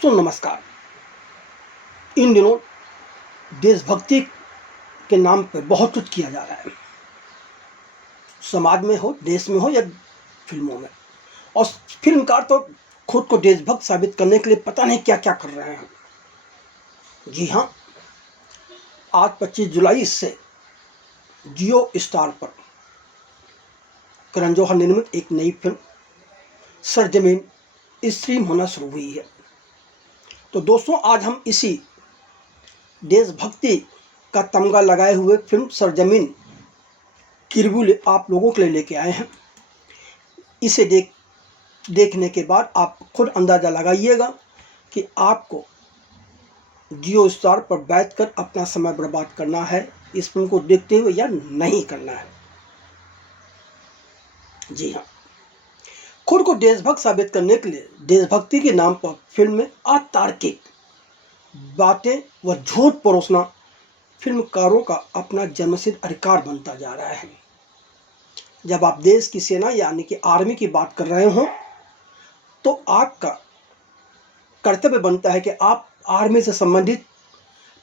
दोस्तों नमस्कार। इन दिनों देशभक्ति के नाम पर बहुत कुछ किया जा रहा है, समाज में हो, देश में हो या फिल्मों में। और फिल्मकार तो खुद को देशभक्त साबित करने के लिए पता नहीं क्या क्या कर रहे हैं। जी हाँ, आज 25 जुलाई से जियो स्टार पर करण जौहर निर्मित एक नई फिल्म सरजमीन स्ट्रीम होना शुरू हुई है। तो दोस्तों, आज हम इसी देशभक्ति का तमगा लगाए हुए फिल्म सरजमीन की रिव्यू आप लोगों के लिए लेके आए हैं। इसे देखने के बाद आप खुद अंदाज़ा लगाइएगा कि आपको जियो स्टार पर बैठकर अपना समय बर्बाद करना है इस फिल्म को देखते हुए या नहीं करना है। जी हाँ, खुद को देशभक्त साबित करने के लिए देशभक्ति के नाम पर फिल्म में अतार्किक बातें व झूठ परोसना फिल्मकारों का अपना जन्मसिद्ध अधिकार बनता जा रहा है। जब आप देश की सेना यानी कि आर्मी की बात कर रहे हो तो आपका कर्तव्य बनता है कि आप आर्मी से संबंधित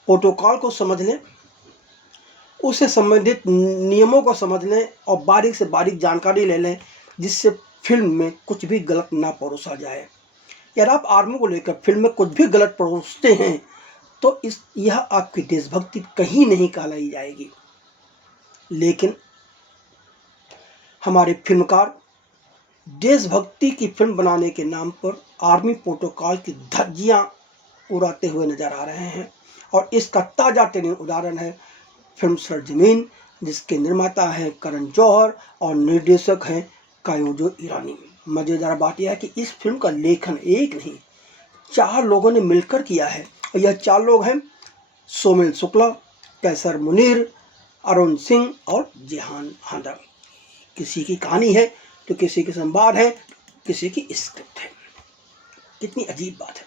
प्रोटोकॉल को समझ लें, उससे संबंधित नियमों को समझ लें और बारीक से बारीक जानकारी ले लें, जिससे फिल्म में कुछ भी गलत ना परोसा जाए। यदि आप आर्मी को लेकर फिल्म में कुछ भी गलत परोसते हैं तो यह आपकी देशभक्ति कहीं नहीं कहलाई जाएगी। लेकिन हमारे फिल्मकार देशभक्ति की फिल्म बनाने के नाम पर आर्मी प्रोटोकॉल की धज्जियां उड़ाते हुए नजर आ रहे हैं। और इसका ताज़ा तरीन उदाहरण है फिल्म सरजमीन, जिसके निर्माता हैं करण जौहर और निर्देशक हैं कायोजो इरानी। मज़ेदार बात यह है कि इस फिल्म का लेखन एक नहीं 4 लोगों ने मिलकर किया है। और यह 4 लोग हैं सोमिल शुक्ला, कैसर मुनीर, अरुण सिंह और जेहान हांडा। किसी की कहानी है तो किसी की संवाद है, किसी की स्क्रिप्ट है। कितनी अजीब बात है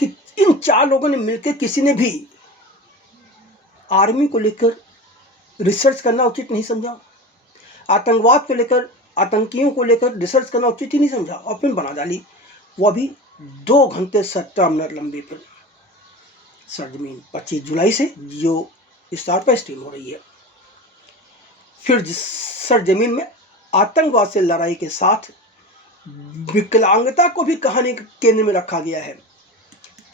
कि इन 4 लोगों ने मिलकर किसी ने भी आर्मी को लेकर रिसर्च करना उचित नहीं समझा, आतंकवाद को लेकर, आतंकियों को लेकर रिसर्च करना उचित ही नहीं समझा और फिल्म बना डाली। वो भी 2 घंटे 17 मिनट लंबी फिल्म सरजमीन 25 जुलाई से जियो स्टार पर स्ट्रीम हो रही है। फिर सरजमीन में आतंकवाद से लड़ाई के साथ विकलांगता को भी कहानी के केंद्र में रखा गया है।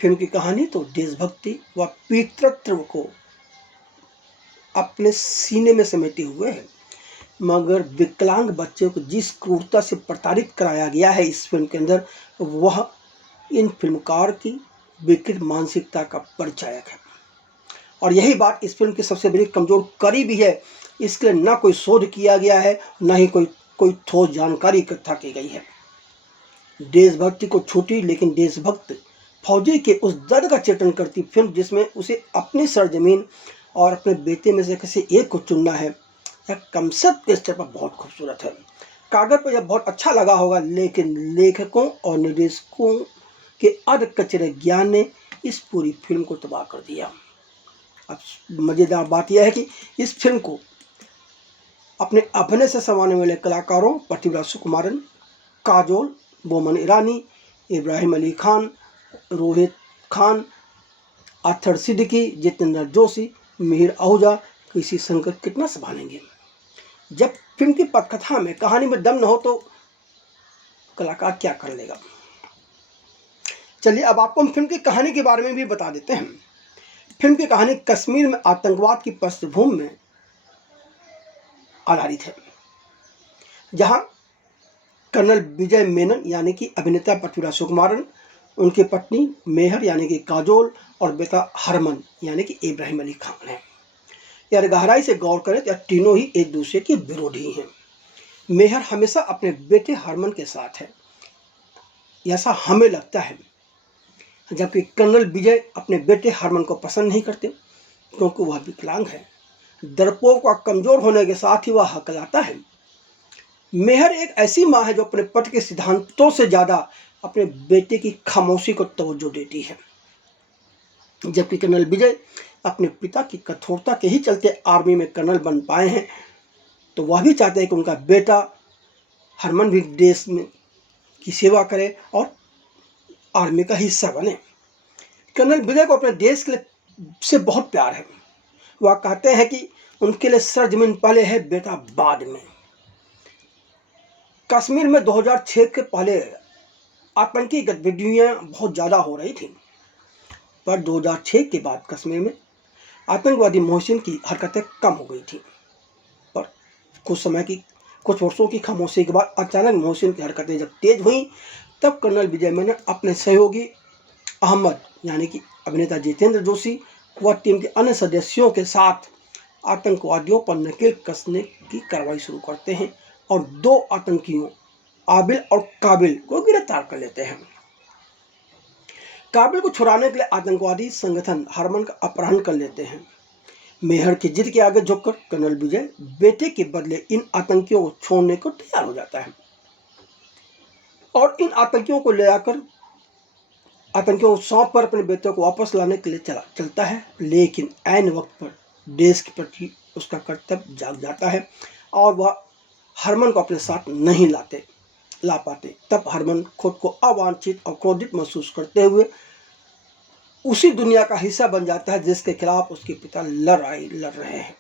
फिल्म की कहानी तो देशभक्ति व पितृत्व को अपने सीने में समेटे हुए है, मगर विकलांग बच्चे को जिस क्रूरता से प्रताड़ित कराया गया है इस फिल्म के अंदर, वह इन फिल्मकार की विकृत मानसिकता का परिचायक है। और यही बात इस फिल्म की सबसे बड़ी कमजोर कड़ी भी है। इसके लिए ना कोई शोध किया गया है, ना ही कोई ठोस जानकारी इकट्ठा की गई है। देशभक्ति को छूटी लेकिन देशभक्त फौजी के उस दर्द का चित्रण करती फिल्म, जिसमें उसे अपनी सरजमीन और अपने बेटे में से किसी एक को चुनना है, यह कंसेप्ट के स्तर पर बहुत खूबसूरत है। कागज पर यह बहुत अच्छा लगा होगा, लेकिन लेखकों और निर्देशकों के अधकचरे ज्ञान ने इस पूरी फिल्म को तबाह कर दिया। अब मज़ेदार बात यह है कि इस फिल्म को अपने अभिनय से संवारने वाले कलाकारों पृथ्वीराज सुकुमारन, काजोल, बोमन ईरानी, इब्राहिम अली खान, रोहित खान, अथर सिद्दीकी, जितेंद्र जोशी, मिहिर आहूजा, किसी शंकर कितना संभालेंगे। जब फिल्म की पटकथा में, कहानी में दम न हो तो कलाकार क्या कर लेगा। चलिए अब आपको हम फिल्म की कहानी के बारे में भी बता देते हैं। फिल्म की कहानी कश्मीर में आतंकवाद की पृष्ठभूमि में आधारित है, जहां कर्नल विजय मेनन यानी कि अभिनेता पृथ्वीराज सुकुमारन, उनकी पत्नी मेहर यानी कि काजोल और बेटा हरमन यानी कि इब्राहिम अली खान है। यार गहराई से गौर करें तो तीनों ही एक दूसरे के विरोधी हैं। मेहर हमेशा अपने बेटे हरमन के साथ है, ऐसा हमें लगता है, जबकि कर्नल विजय अपने बेटे हरमन को पसंद नहीं करते क्योंकि वह विकलांग है। डरपोक व कमजोर होने के साथ ही वह हकलाता है। मेहर एक ऐसी माँ है जो अपने पति के सिद्धांतों से ज़्यादा अपने बेटे की खामोशी को तवज्जो देती है, जबकि कर्नल विजय अपने पिता की कठोरता के ही चलते आर्मी में कर्नल बन पाए हैं। तो वह भी चाहते हैं कि उनका बेटा हरमन भी देश में की सेवा करे और आर्मी का हिस्सा बने। कर्नल विजय को अपने देश के लिए से बहुत प्यार है। वह कहते हैं कि उनके लिए सरजमीन पहले है, बेटा बाद में। कश्मीर में 2006 के पहले आतंकी गतिविधियां बहुत ज़्यादा हो रही थी, पर 2006 के बाद कश्मीर में आतंकवादी मोहसिन की हरकतें कम हो गई थी। पर कुछ वर्षों की खामोशी के बाद अचानक मोहसिन की हरकतें जब तेज हुई, तब कर्नल विजय मेनन अपने सहयोगी अहमद यानी कि अभिनेता जितेंद्र जोशी व टीम के अन्य सदस्यों के साथ आतंकवादियों पर नकेल कसने की कार्रवाई शुरू करते हैं और 2 आतंकियों आबिल और काबिल को गिरफ्तार कर लेते हैं। काबिल को छुड़ाने के लिए आतंकवादी संगठन हरमन का अपहरण कर लेते हैं। मेहर की जिद के आगे झुककर कर्नल विजय बेटे के बदले इन आतंकियों को छोड़ने को तैयार हो जाता है और इन आतंकियों को ले आकर आतंकियों को सौंप कर अपने बेटे को वापस लाने के लिए चलता है। लेकिन ऐन वक्त पर देश के प्रति उसका कर्तव्य जाग जाता है और वह हरमन को अपने साथ नहीं ला पाते। तब हरमन खुद को अवांछित और क्रोधित महसूस करते हुए उसी दुनिया का हिस्सा बन जाता है जिसके खिलाफ उसके पिता लड़ रहे हैं।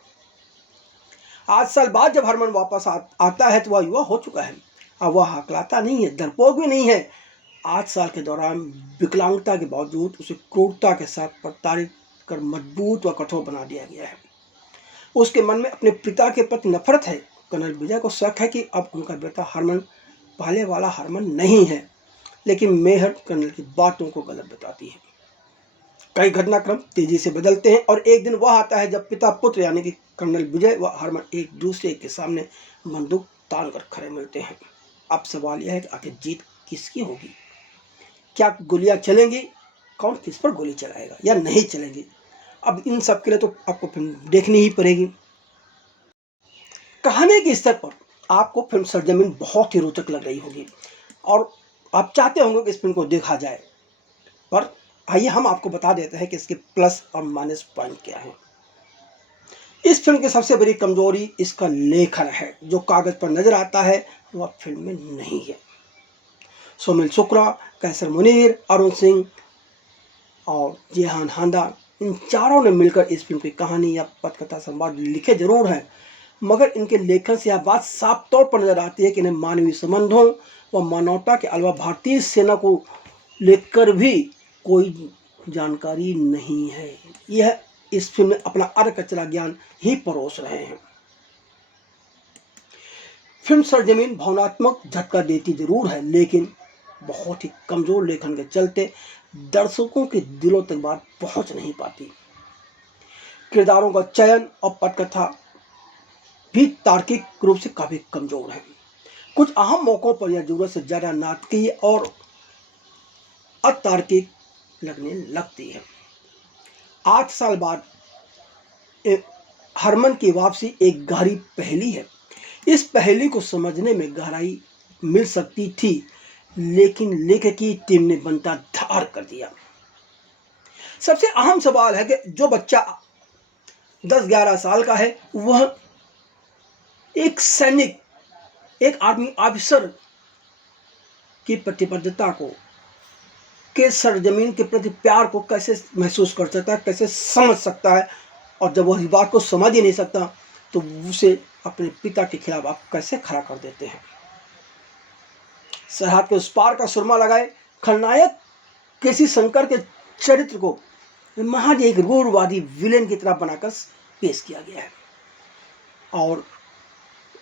8 साल बाद जब हरमन वापस आता है तो वह युवा हो चुका है। अब वह हकलाता नहीं है, डरपोक भी नहीं है। 8 साल के दौरान विकलांगता के बावजूद उसे क्रूरता के साथ प्रताड़ित कर मजबूत व कठोर बना दिया गया है। उसके मन में अपने पिता के प्रति नफरत है। कर्नल विजय को शक है कि अब उनका बेटा हरमन पहले वाला हरमन नहीं है, लेकिन मेहर कर्नल की बातों को गलत बताती है। कई घटनाक्रम तेजी से बदलते हैं और एक दिन वह आता है जब पिता पुत्र यानी कि कर्नल विजय व हरमन एक दूसरे के सामने बंदूक तान कर खड़े मिलते हैं। अब सवाल यह है कि आखिर जीत किसकी होगी? क्या गोलियां चलेंगी? कौन किस पर गोली चलाएगा या नहीं चलेंगी? अब इन सब के लिए तो आपको फिल्म देखनी ही पड़ेगी। कहानी के स्तर पर आपको फिल्म सरजमीन बहुत ही रोचक लग रही होगी और आप चाहते होंगे कि इस फिल्म को देखा जाए। पर आइए हम आपको बता देते हैं कि इसके प्लस और माइनस पॉइंट क्या है। इस फिल्म की सबसे बड़ी कमजोरी इसका लेखन है। जो कागज पर नजर आता है वह फिल्म में नहीं है। सोमिल शुक्ला, कैसर मुनीर, अरुण सिंह और जेहान हांदा, इन चारों ने मिलकर इस फिल्म की कहानी या पटकथा संवाद लिखे जरूर हैं, मगर इनके लेखन से यह बात साफ तौर पर नजर आती है कि इन्हें मानवीय संबंधों व मानवता के अलावा भारतीय सेना को लेकर भी कोई जानकारी नहीं है। यह इस फिल्म में अपना अर कचरा ज्ञान ही परोस रहे हैं। फिल्म सरजमीन भावनात्मक झटका देती जरूर है, लेकिन बहुत ही कमजोर लेखन के चलते दर्शकों के दिलों तक बात पहुंच नहीं पाती। किरदारों का चयन और पटकथा भी तार्किक रूप से काफी कमजोर है। कुछ अहम मौकों पर यह जरूरत से ज्यादा नाटकीय और अतार्किक लगने लगती है। 8 साल बाद हरमन की वापसी एक गहरी पहेली है। इस पहेली को समझने में गहराई मिल सकती थी, लेकिन लेखक की टीम ने बनता धार कर दिया। सबसे अहम सवाल है कि जो बच्चा 10-11 साल का है वह एक सैनिक, एक आर्मी ऑफिसर की प्रतिबद्धता को, के सरजमीन के प्रति प्यार को कैसे महसूस कर सकता है, कैसे समझ सकता है? और जब वह इस बात को समझ ही नहीं सकता तो उसे अपने पिता के खिलाफ आप कैसे खड़ा कर देते हैं? सरहद के उस पार का सुरमा लगाए खलनायक केसी शंकर के चरित्र को महज एक रूढ़वादी विलेन की तरह बनाकर पेश किया गया है और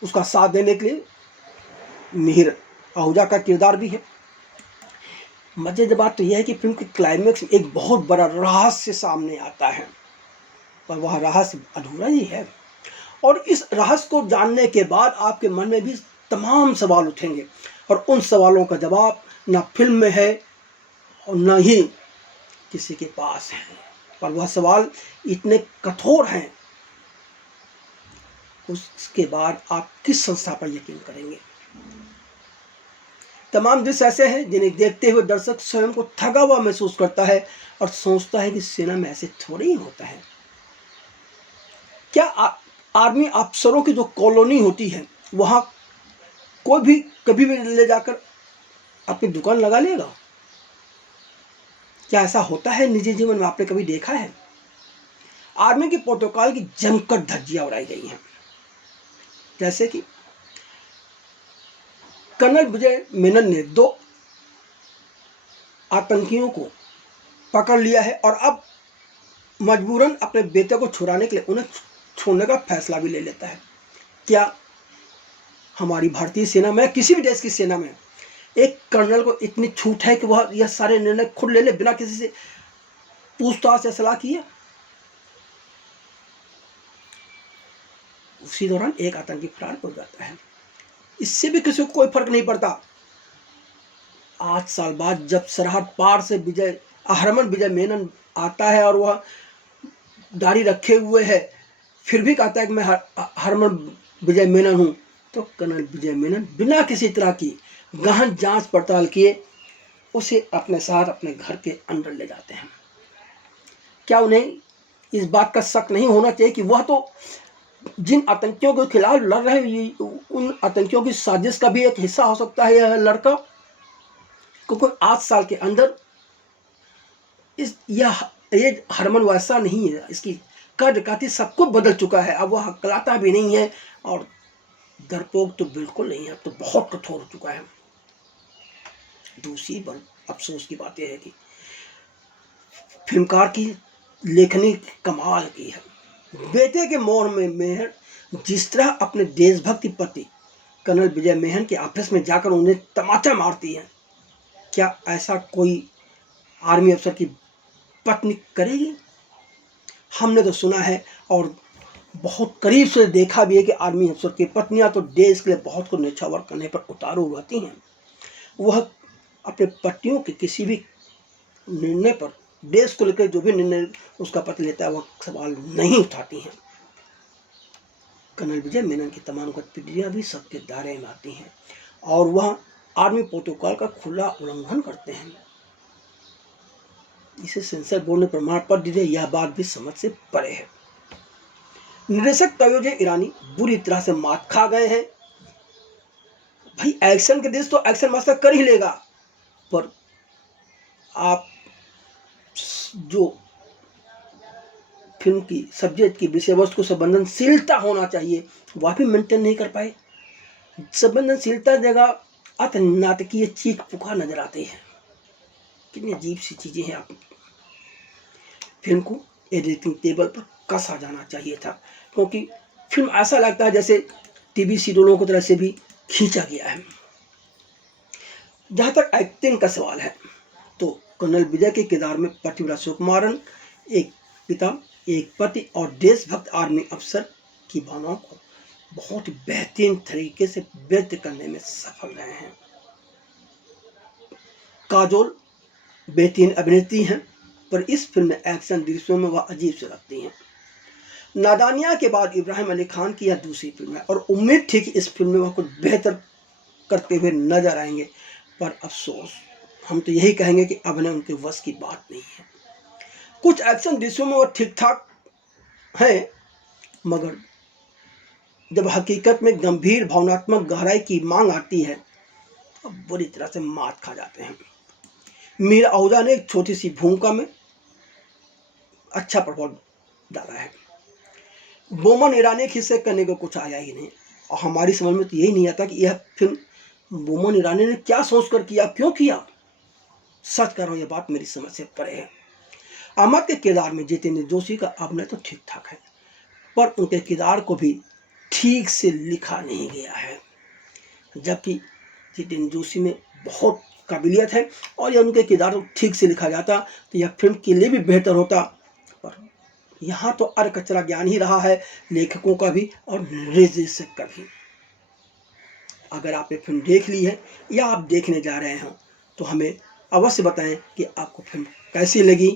उसका साथ देने के लिए मिहिर आहूजा का किरदार भी है। मजेदार बात तो यह है कि फिल्म के क्लाइमेक्स में एक बहुत बड़ा रहस्य सामने आता है, पर वह रहस्य अधूरा ही है और इस रहस्य को जानने के बाद आपके मन में भी तमाम सवाल उठेंगे और उन सवालों का जवाब न फिल्म में है और न ही किसी के पास है। पर वह सवाल इतने कठोर हैं, उसके बाद आप किस संस्था पर यकीन करेंगे? तमाम दृश्य ऐसे हैं जिन्हें देखते हुए दर्शक स्वयं को थका हुआ महसूस करता है और सोचता है कि सेना में ऐसे थोड़े ही होता है। क्या आर्मी अफसरों की जो कॉलोनी होती है वहां कोई भी कभी भी ले जाकर अपनी दुकान लगा लेगा? क्या ऐसा होता है निजी जीवन में? आपने कभी देखा है? आर्मी की प्रोटोकॉल की जमकर धज्जियां उड़ाई गई हैं। जैसे कि कर्नल विजय मेनन ने 2 आतंकियों को पकड़ लिया है और अब मजबूरन अपने बेटे को छुड़ाने के लिए उन्हें छोड़ने का फैसला भी ले लेता है। क्या हमारी भारतीय सेना में, किसी भी देश की सेना में, एक कर्नल को इतनी छूट है कि वह यह सारे निर्णय खुद ले ले बिना किसी से पूछताछ या सलाह किए? उसी दौरान एक आतंकी फरार हो जाता है। इससे भी किसी को कोई फर्क नहीं पड़ता। 8 साल बाद जब सरहद पार से हरमन विजय मेनन आता है और वह दाढ़ी रखे हुए है, फिर भी कहता है कि मैं हरमन विजय मेनन हूँ, तो कर्नल विजय मेनन बिना किसी तरह की गहन जांच पड़ताल किए उसे अपने साथ अपने घर के अंदर ले जाते हैं। क्या उन्हें इस बात का शक नहीं होना चाहिए कि वह तो जिन आतंकियों के खिलाफ लड़ रहे उन आतंकियों की साजिश का भी एक हिस्सा हो सकता है यह लड़का? क्योंकि 8 साल के अंदर ये हरमन वैसा नहीं है, इसकी कद-काठी सब कुछ बदल चुका है। अब वह हकलाता भी नहीं है और डरपोक तो बिल्कुल नहीं है, अब तो बहुत कठोर हो चुका है। दूसरी बात अफसोस की बात यह है कि फिल्मकार की लेखनी कमाल की है। बेटे के मौन में मेहर जिस तरह अपने देशभक्ति पति कर्नल विजय मेहन के ऑफिस में जाकर उन्हें तमाचा मारती है, क्या ऐसा कोई आर्मी अफसर की पत्नी करेगी? हमने तो सुना है और बहुत करीब से देखा भी है कि आर्मी अफसर की पत्नियां तो देश के लिए बहुत कुछ न्यौछावर करने पर उतारू रहती हैं। वह अपने पतियों के किसी भी निर्णय पर, देश को लेकर जो भी निर्णय उसका पति लेता है, वह सवाल नहीं उठाती हैं। कर्नल विजय मेनन की तमाम गतिविधियां भी सबके दायरे में आती हैं और वह आर्मी प्रोटोकॉल का खुला उल्लंघन करते हैं। इसे सेंसर बोर्ड ने प्रमाण पत्र दिए, यह बात भी समझ से परे है। निर्देशक तैयब ईरानी बुरी तरह से मात खा गए हैं। भाई एक्शन के देश तो एक्शन मास्टर कर ही लेगा, पर आप जो फिल्म की सब्जेक्ट की विषय वस्तु संवेदनशीलता होना चाहिए वह भी मेंटेन नहीं कर पाए। संवेदनशीलता जगह अत नाटकीय चीख पुकार नजर आती है। कितनी अजीब सी चीजें हैं। आप फिल्म को एडिटिंग टेबल पर कसा जाना चाहिए था, क्योंकि फिल्म ऐसा लगता है जैसे टीवी सीरियलों की तरह से भी खींचा गया है। जहाँ तक एक्टिंग का सवाल है तो कर्नल विजय के किरदार में पृथ्वीराज सुकुमारन एक पिता, एक पति और देशभक्त आर्मी अफसर की भावनाओं को बहुत बेहतरीन तरीके से व्यक्त करने में सफल रहे हैं। काजोल बेहतरीन अभिनेत्री हैं, पर इस फिल्म में एक्शन दृश्यों में वह अजीब से लगती हैं। नादानिया के बाद इब्राहिम अली खान की यह दूसरी फिल्म है और उम्मीद थी कि इस फिल्म में वह कुछ बेहतर करते हुए नजर आएंगे, पर अफसोस हम तो यही कहेंगे कि अभिनय उनके वश की बात नहीं है। कुछ एक्शन दृश्यों में वह ठीक ठाक है, मगर जब हकीकत में गंभीर भावनात्मक गहराई की मांग आती है तो बुरी तरह से मात खा जाते हैं। मीर आहूजा ने एक छोटी सी भूमिका में अच्छा प्रभाव डाला है। बोमन ईरानी के हिस्से करने को कुछ आया ही नहीं और हमारी समझ में तो यही नहीं आता कि यह फिल्म बोमन ईरानी ने क्या सोचकर किया, क्यों किया। सच कर रहा हूँ, यह बात मेरी समझ से परे है। अहमद के किरदार में जितेंद्र जोशी का अभिनय तो ठीक ठाक है, पर उनके किरदार को भी ठीक से लिखा नहीं गया है, जबकि जितेंद्र जोशी में बहुत काबिलियत है और यह उनके किरदार को ठीक से लिखा जाता तो यह फिल्म के लिए भी बेहतर होता। पर यहाँ तो अर कचरा ज्ञान ही रहा है लेखकों का भी और निर्देशक का भी। अगर आपने फिल्म देख ली है या आप देखने जा रहे हो तो हमें अवश्य बताएं कि आपको फिल्म कैसी लगी